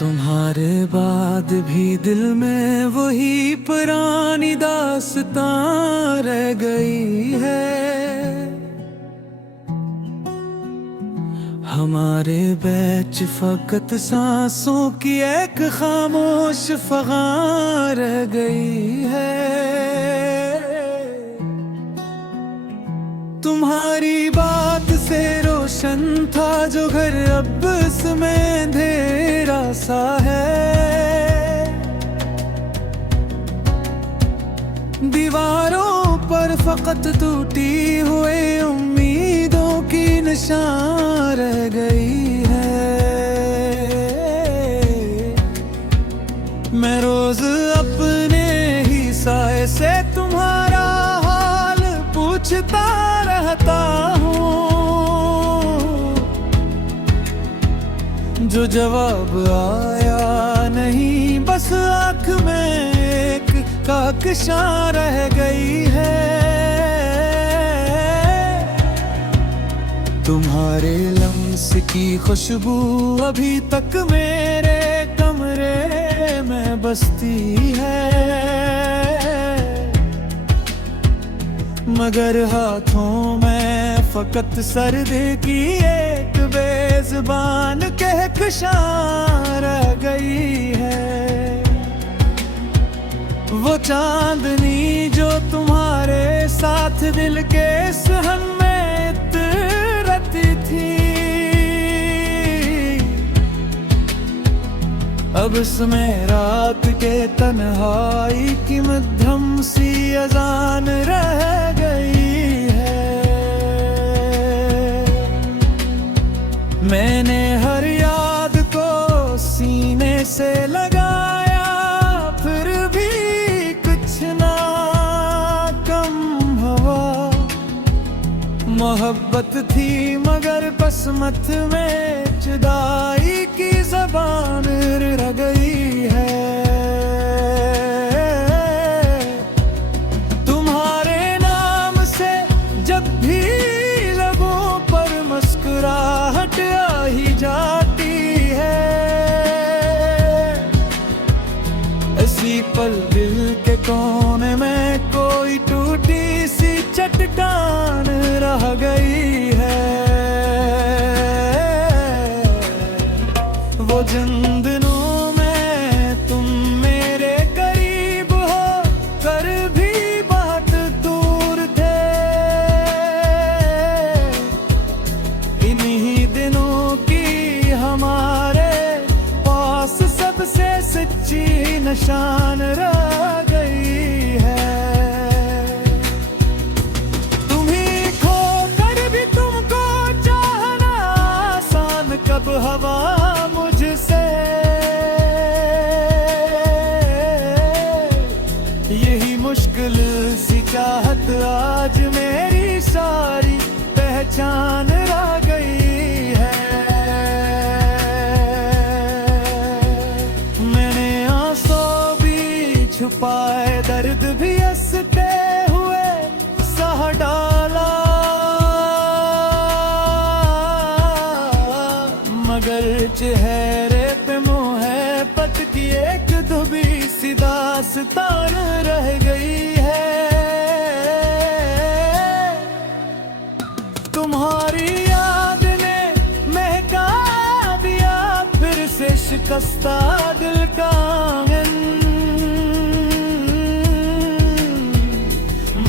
तुम्हारे बाद भी दिल में वही पुरानी दास्तां रह गई है। हमारे बैच फकत सांसों की एक खामोश फगां रह गई है। तुम्हारी बात से रोशन था जो घर अब इसमें अंधेरा सा है। दीवारों पर फकत टूटी हुई उम्मीदों की निशान रह गई है। मैं रोज अपने ही साए से तुम्हारा हाल पूछता रहता हूँ, जो जवाब आया नहीं बस आँख में एक काकशां रह गई है। तुम्हारे लम्स की खुशबू अभी तक मेरे कमरे में बसती है, मगर हाथों में फकत सर्दी की एक बेज़ुबान कहकशां रह गई है। वो चांदनी जो तुम्हारे साथ दिल के सहन में इतरती थी, अब इसमें रात के तन्हाई की मध्यम सी अजान रह गई है। मैंने हर याद को सीने से लगाया, फिर भी कुछ ना कम हुआ। मोहब्बत थी मगर बसमत में जुदाई की ज़बान रह गई है। तुम्हारे नाम से जब भी लबों पर मुस्कुराहट आ ही जाती है, इसी पल दिल के कोने में कोई टूटी सी चट्टान रह गई है। वो जिन दिनों में तुम मेरे करीब हो कर भी बहुत दूर थे, इन्हीं दिनों की हमारे पास सबसे सच्ची निशान रह गई है। तुम्हीं खो कर भी तुमको चाहना आसान कब हवा मुझसे, यही मुश्किल सी चाहत आज मेरी सारी पहचान रह गई है। मैंने आंसू भी छुपाए, दर्द भी हंसते हुए सह डाला, मगर चेहरे पे मोहब्बत की एक धुबी सी दास्तान रह गई है। तुम्हारी याद ने महका दिया फिर से शिकस्ता दिल का आंगन,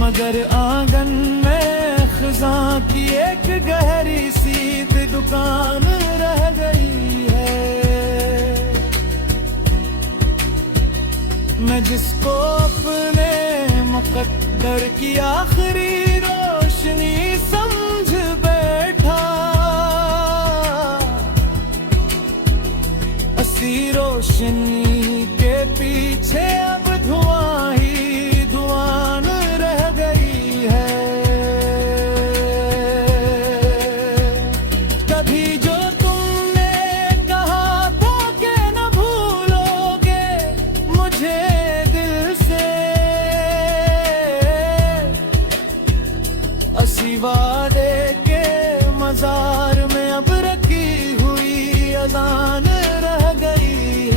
मगर आंगन में खिज़ां की एक गहरी सी दुकान रह गई है। मैं जिसको अपने मुक़द्दर की आखिरी रोशनी समझ बैठा, असी रोशनी के पीछे अब धुआं ही धुआं रह गई है। कभी जो तुमने कहा था कि न भूलोगे मुझे दिल से, असी वादे के मजार में अब रखी हुई अजान रह गई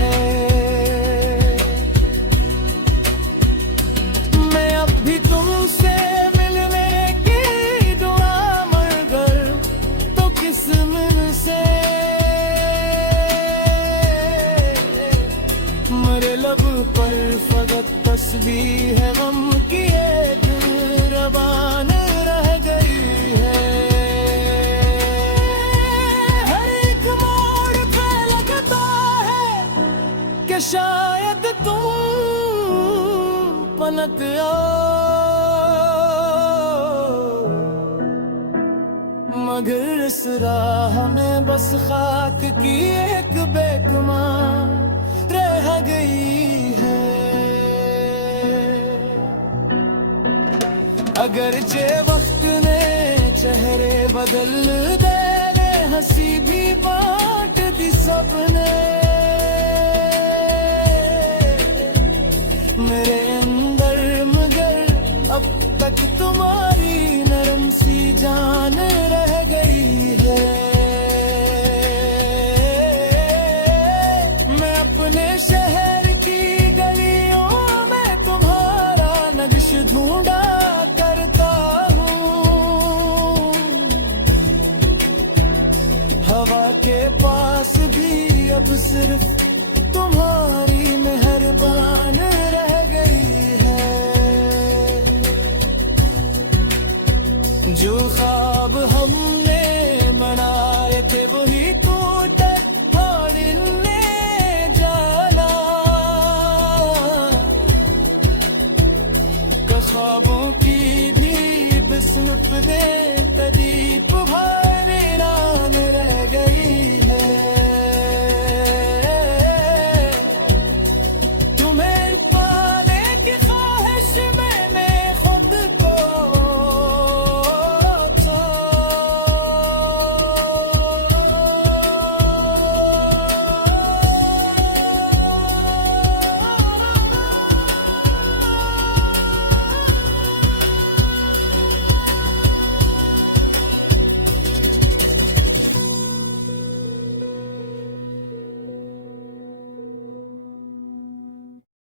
कि शायद तुम पलक आओ, मगर इस राह में बस खाक की एक बेकमां रह गई है। अगरचे वक्त ने चेहरे बदल दे, हंसी भी बांट दी सबने, मेरे अंदर मगर अब तक तुम्हारी नरम सी जान रह गई है। मैं अपने शहर की गलियों में तुम्हारा नक्श ढूंढा करता हूँ, हवा के पास भी अब सिर्फ तुम्हारी मेहरबान रह गई है। जो ख्वाब हम